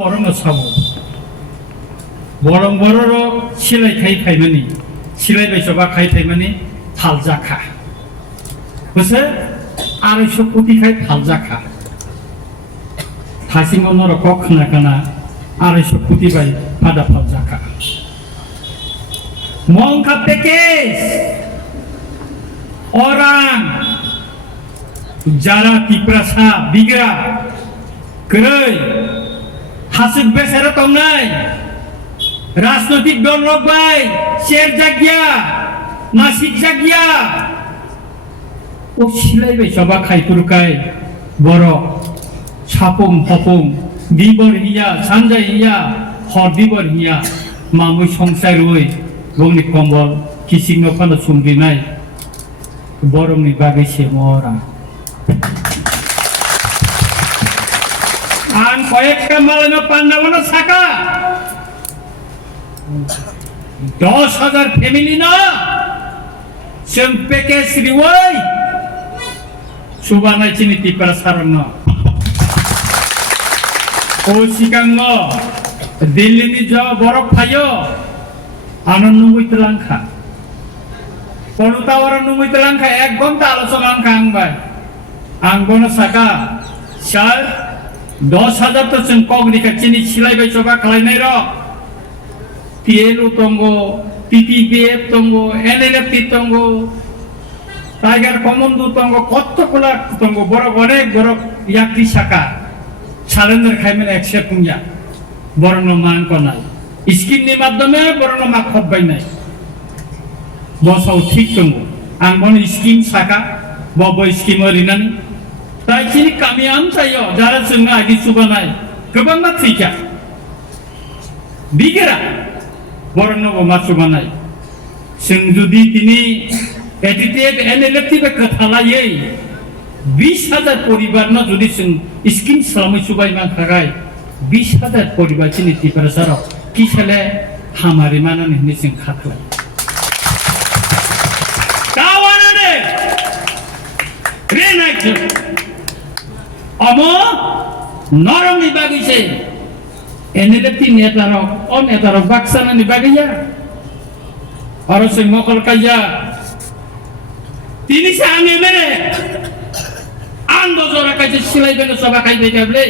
বরং সাবো বরং বড়র সিলাই খাই খাইমানি সিলাই বাইসবা খাই খাইমানি থাল জাখা বুঝছে 250 কোটি খাই থাল জাখা থাসিং নর কখনা কানা 250 কোটি বাই ফাদা ফাল জাখা মংখা পেকেস orang যারা তিপ্রাসা বিগরা কই হাসিক বেসারা তং নাই রাজনৈতিক দল লবাই শের জাগিয়া নাসিক জাগিয়া ও সিলাইবে সবা খাইপুরকাই বড় ছাপং হপং দিবর হিয়া সানজাই হিয়া হর দিবর হিয়া মামুই সংসার রই বংনি কম্বল কিসিং নখানো সুমদি নাই বরংনি বাগে সে মরা আন কয়েকটা মালানো পান্ডাবনা ছাকা 10,000 ফ্যামিলি না जों पेकेज रिवै सुबानाय चिनि तिपरा सारन ओ सिगांग दिल्लीनि ज बरफ फायो आनन्द मुइतलांखा पलुतावर नुमुइतलांखा 1 घंटा आलोचना आंबाय आं गनो साका सार 10,000 तो जों कगनिका चिनि सिलायबाय सबा खालायनाय र টিএলও তঙ্গো টিটিপিএফ তঙ্গো এনএলএফটি তঙ্গো টাইগার কমন্ডো তঙ্গো কতগুলা তঙ্গো বড় অনেক বড় ইয়াকটি শাখা সারেন্দ্র খাইমেন একসেপ্ট পুঞ্জা বড় মান কনাই স্কিমनि মাধ্যমে বড় মা খববাই নাই বসাও ঠিক তঙ্গো আং বন স্কিম শাখা বব স্কিম ওরিনানি তাই চিনি কামি আমচাইयो যারা जोंना आदि सुबानाय गोबां मा थैखा बिगेरा बरनगो मासुबानाय जों जुदि दिनै एटिटेड एनएलएफटि बे कथालायै 20,000 परिबारनो जुदि जों स्किम सालामै सुबाय मानखागाय 20,000 परिबार चिनि तिपरासाराव किसाले हामारि मानानै हिनि जों खाख्लाय गावानाने रे नायखो अमो नरमनि बागैसे एनएलएफटि नेतारक ओ नेतारक बाक्सानानि बागैया आरो जों मकल काया तिनि साने मेरे आंगो जरा कायसे सिलाइबेनो सभा खाइबाय थाब्ले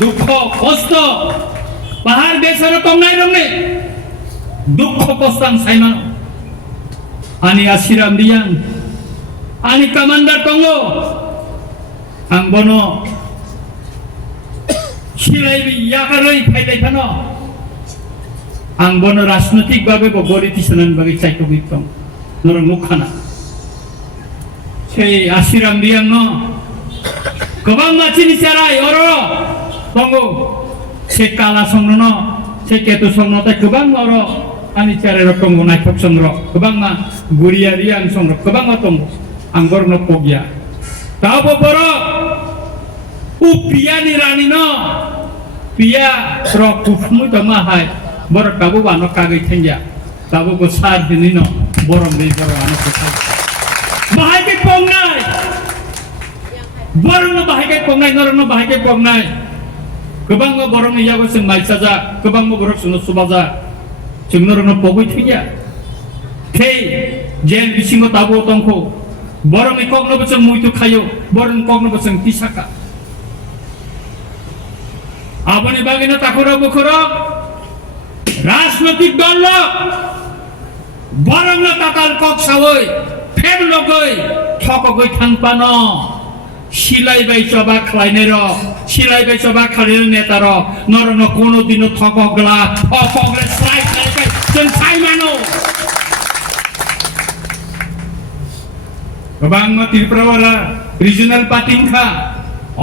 दुख कष्ट पाहाड़ बेसारा तंनाय रंने दुख कष्ट आं साइमा आनि आसिराम दियां आनि कमान्डार तंगो आं बनो सिलाइबि याकारै फाइलाय थानो आं बनो राजनैतिक भाबे बगरि तिसनान बागै चाइटोगि दं नर मुखाना सेई आसिराम दियां न गोबां मानसिनि साराय अरो दंगो से काला संनो न से केतु संनो ता गोबां अरो आनि चारे रकम नायथक संरो गोबां मा गुरियारि आं संरो गोबां मा दं आं बरनो पगिया ताबो बरो उपियानि रानी न पिया रो कुफमु दमा हाय बर काबु बानो कागै थेंया ताबो को सार दिनि न बरम दै बर आनो को बाहाय के पंगनाय बरनो बाहाय के पंगनाय नरनो बाहाय के पंगनाय गोबां बरनो याबो जों माइसाजा गोबां बर सुनो सुबाजा जों नरनो पगै थैया थै जेल बिसिंगो ताबो तंखौ बरनो कगनो जों मुइतु खायो बरनो कगनो जों तिसाका आपने बागिना ताकुरा बुखुरा राजनैतिक दल बरंग ताताल कक सावै फेम लगै ठकगै थांपानो सिलाइबाय सभा खालायनाय र सिलाइबाय सभा खालायनाय नेता र नरन कोनो दिनो ठकगला ठकगले साइ खालायबाय जों साइमानो गोबां त्रिपुरा रिजनल पार्टीखा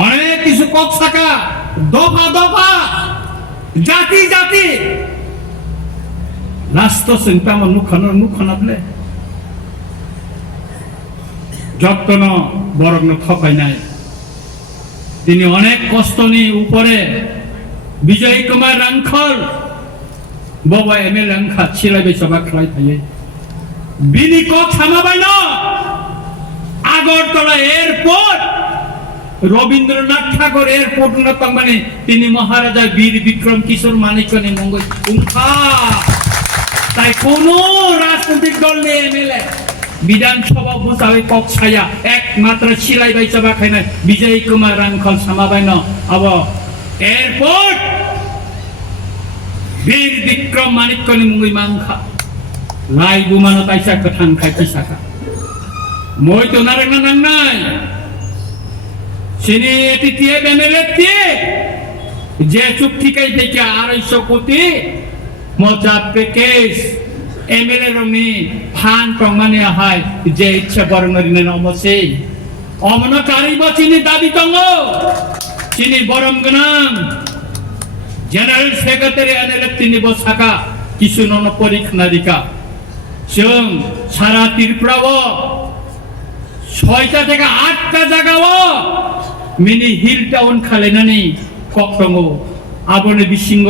अनेक किसु कक साका दफा दफा जाति जाति लास्ट संता मुखनाबले যত্ন বরং ঠকাই নাই তিনি অনেক কষ্টনি উপরে বিজয় কুমার রাংখল বাবা এমএল রাংখা ছিলাইবে সভা খাই থাইয়ে বিনি কক সামাবাই না আগরতলা এয়ারপোর্ট রবীন্দ্রনাথ ঠাকুরের পূর্ণতম মানে তিনি মহারাজা বীর বিক্রম কিশোর মানিকনে মঙ্গল উনফা তাই কোন রাজনৈতিক দল নেই এমএলএ বিধানসভা বুঝাবে কক্সায়া একমাত্র সিলাই বাই চবা খাইনা বিজয় কুমার রাংখল সামাবাইন আব এয়ারপোর্ট বীর বিক্রম মানিকনে মঙ্গল মাংখা লাই বুমানো তাইসা কথান খাইতি সাকা মই তো নারেনা নাংনাই সিনি এটিটিএ বেনেলেতে যে চুক্তি কাই থেকে 250 কোটি মজা প্যাকেজ এমএলএ রংনি ফান প্রমাণে হাই যে ইচ্ছা বরংরিনে নমসে অমনকারী বচিনি দাবি দङ চিনি বরং গনাং জেনারেল সেক্রেটারি এনএলএফ তিনি বসাকা কিছু নন পরীক্ষারিকা जों सारा त्रिपुराव 6টা থেকে 8টা জায়গাव मिनि हिल टाउन खालायनानै कक्टङ आबोनो बिसिंग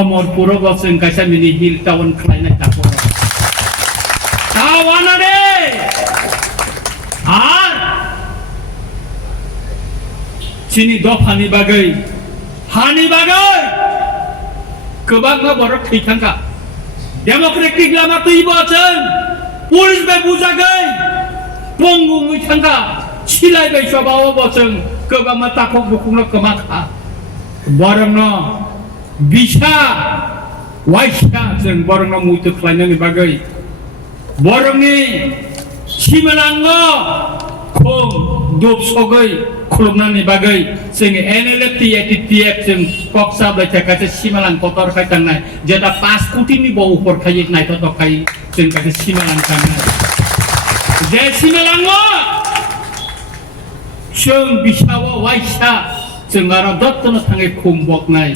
अमरपुर बसों कायसा मिनि हिल टाउन खालायनाय ताको तावानारे आर चिनि दफानि बागै हानि बागै गोबां बरफ थैखांखा डेमोक्रेटिक लामा तुई बचन पुलिस बे बुजागै पंगु मुइथांगा सिलाय बे सबाव बचन गोबां ताखौ बुकुंनो कमाखा बरंनो बिसा वाइसा जों बरंनो मुइतो खालायनायनि बागै बरंनि सिमलांग खम दुबसगै खुलुमनायनि बागै जों एनएलएफ टीएटीएफ जों कक्सा बायथाखासे सिमलां कतर खायतांनाय जेदा 5 कोटिनि बाव हरखाय नायथ दखाय जों कासे सिमलां थांनाय जे सिमलांग जों बिसाव वाइसा जों आरो दत्तनो थाङै खम बकनाय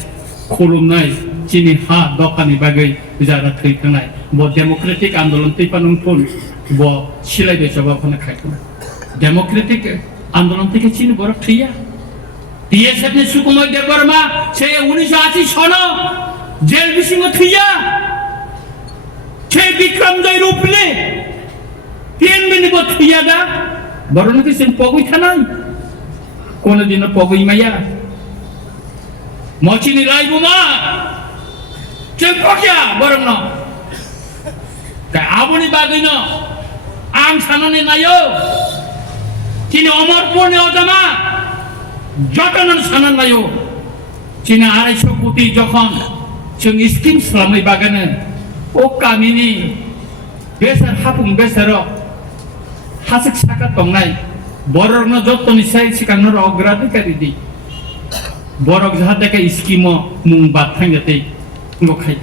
खुलुमनाय चिनि हा दखानि बागै जारा थैखानाय ब डेमोक्रेटिक आन्दोलन तैपानुंफोन ब सिलाय बेसबाफोरनो खायखानाय डेमोक्रेटिक आंदोलन থেকে চীন বড় থিয়া টিএসএফ ने सुकुमार देवबर्मा से 1980 सन जेल बिसिंग थिया से विक्रम जय रूपले तीन मिनिट थिया दा बरन के सिन पगै थानाय कोन दिन पगै माया मचिनि लाइबुमा जे पक्या बरन का आबुनि बागैन आं सानने नायो चिनि अमरपुरनि अजामा जतन सानन नायो चिनि 250 कोटी जखन जों स्किम खालामै बागानो ओ गामिनि बेसार हाफुं बेसार हासिक साका दंनाय बरकनो जतनि साय सिगांनो अग्राधिकारी दि बरक जाहाथे के स्किम मुं बाथां जाते गखाय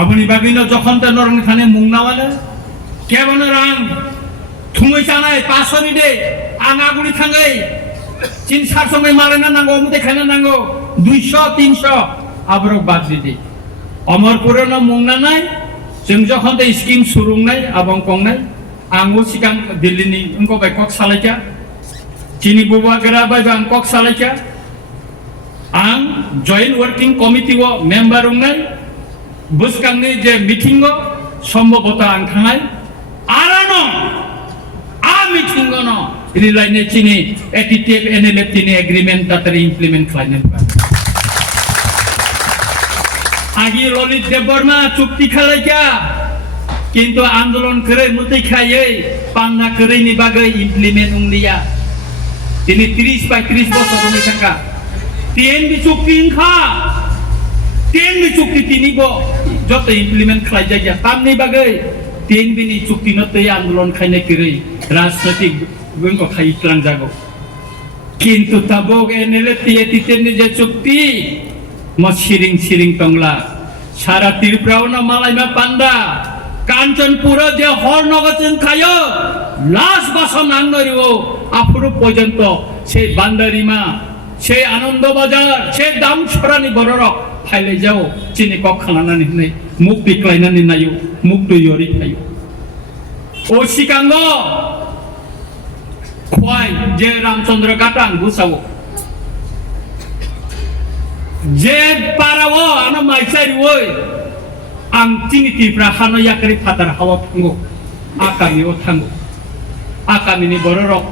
आबुनि बागैनो जखन त नरनि थाने मुं नावानो केबनो रां थुमै जानाय पासनि दे आं आगुनि थाङै चिन सारसमै मालायना नांगौ मुते खायना नांगौ 200 300 आब्रो बाद दिदि अमरपुरनो मुंनानाय जों जखन दे स्किम सुरुंनाय आबं कंनाय आंबो सिगां दिल्लीनि अंको बायकक सालायजा चिनि बुबागरा बाय बांकक सालायजा आं जॉइंट वर्किंग कमिटी व मेंबर उंनाय बुसकांनि जे मीटिंग सम्भवतः आं थांनाय आरानो मीटिंगनो रिलायने चिनि एटीटीएफ एनएलएफ चिनि एग्रीमेंट तातरे इम्प्लीमेंट खालायनो आगि ललित देवबर्मा चुक्ति खालायका किन्तु आंदोलन करे मुतै खायै पान्ना करैनि बागै इम्प्लीमेंट उंलिया दिनै 30 बছरनि थांगा टीएनबी चुक्ति इंखा टीएनबी चुक्ति तिनिबो जत इम्प्लीमेंट खालायजाया तामनि बागै टीएनबी नि चुक्ति नतै आंदोलन खायनाय करै राजनैतिक गुंको खायख्लां जागौ किन्तु ताबो एनएलएफ टीएटीएफ नि जे चुक्ति म सिरिं तंगला सारा त्रिपुरावनो मालायमा पान्दा कांचनपुर जे हरनगरजों खायो लास्ट बसर नांगरिओ आफुरु पर्यन्त से बान्दारिमा से आनंद बाजार से दामसरानि बररक फायलाय जाओ चिनि कक खालामनानै होनाय मुख बिख्लायनानै नायो मुख दैयरि थायो ओ सिगांग खय जे रामचंद्र गाटां बुसावो जे पारावो आनो माइसारिवो आं तिनिटिफ्रा हानो याकरि फातार हावा थांगो आकामिनि बररक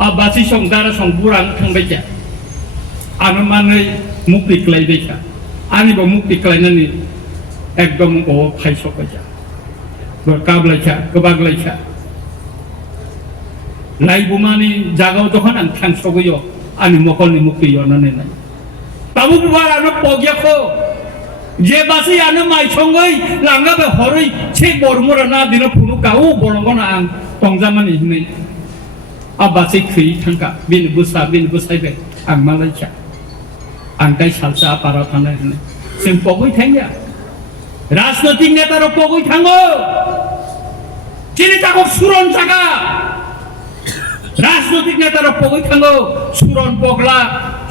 बासी सं दारा सं बुरां थांबाय आनो मानै मुक्ति खालायबाय आंनिबो मुक्ति खालायनानै एकदम फायसबाय काबलायसा गोबाग्लायसा लाइबुमानि जागाव दखान आं थांसगैयो आंनि मकलनि मुक्ति यनानै नाय बाबु बुवारानो पगियाखौ जे बासै आनो माइसंगै लांगाबे हरै से बरमरा ना दिनो फुनु गाव बरंगना आं तंजामानि हिनै आबासै खै थांका बिन बुसायबाय आं मालायसा आं गाय सालसा आपाराव थांनाय होनो जों पगै थांया राजनैतिक नेतार पगै थाङो चिनिताखौ सुरन जागा राजनैतिक नेतार पगै थाङो सुरन पगला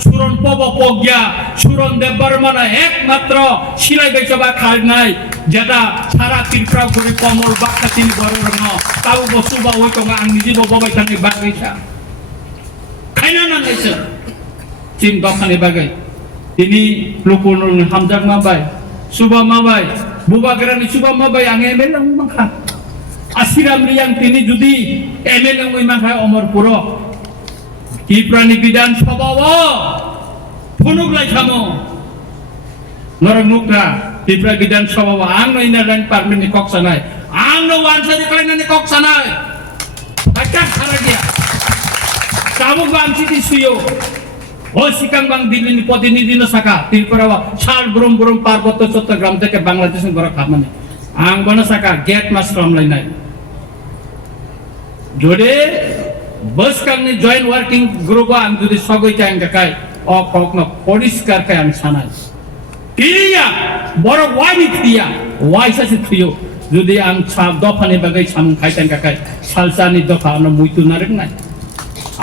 सुरन पब पगिया सुरन देव बर्माना एकमात्र सिलाइबाय जबा खारनाय जेदा सारा त्रिपुरा गुरि कमल बाखातिनि बररङ ताउ बसुबा ओइतङा आं निजिबो बबाय थानाय बागैसा खायना नांगायसो चिन दखानि बागै दिनै लुकुन हामजाक माबाय सुबा माबाय बुबाग्रानि सुबा माबाय आं एमएलए माखा आसिराम रियां तिनि जुदि एमएलए माखा अमरपुर त्रिपुरानि बिधान सभाव फुनुगलाय थामो नरक नुक्रा त्रिपुरा बिधान सभाव आंनो इनारलाइन पार्टमेन्टनि कक्सानाय आंनो वानसारि खालायनानै कक्सानाय बाक्का खारा गया साबुक बांसिति सुयो ও সিকাংবাং দিল্লিনি প্রতিনিধি সাকা ত্রিপুরা সাল ব্রম ব্রম পার্বত্য চট্টগ্রাম থেকে বাংলাদেশের বড় খামানে আং বনা সাকা গেট মাস খামলাইনাই জোরে বসকাংনি জয়েন্ট ওয়ার্কিং গ্রুপ আং যদি সগৈ টাইম গাকাই অ ককনো পরিষ্কার কাই আং সানাই ক্লিয়া বড় ওয়াইনি ক্লিয়া ওয়াই সাসে থিও যদি আং সাব দফানি বাগৈ সাম খাইতেন গাকাই সালসানি দফা ন মুইতু নারেক নাই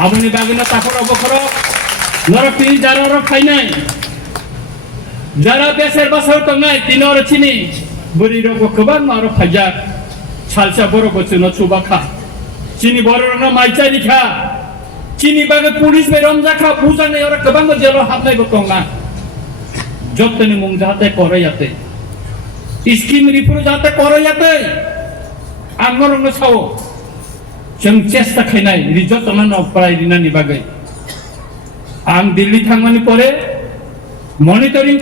আবনি বাগিনা তাকর অবখর নরকনি যারা খাইনাই যারা বেসের বাসাও তংনাই তিনর চিনি বুড়ি রোগ গোबां মারো ফাইজা সালসা বড় বচন চুবাখা চিনি বড় না মাইচারি খা চিনি বাগে পুলিশ বে রমজাখা বুজানে ওরা गोबां জেল হাবনাই বতংনা যতনি মুং যাতে করাইয়াতে স্কিম রিফোর্ম যাতে করাইয়াতে आंगरनो सावो जों चेष्टा खायनाय रिजल्ट ना प्राय दिनानि बागै आं दिल्ली थांनानै परे मनिटरिं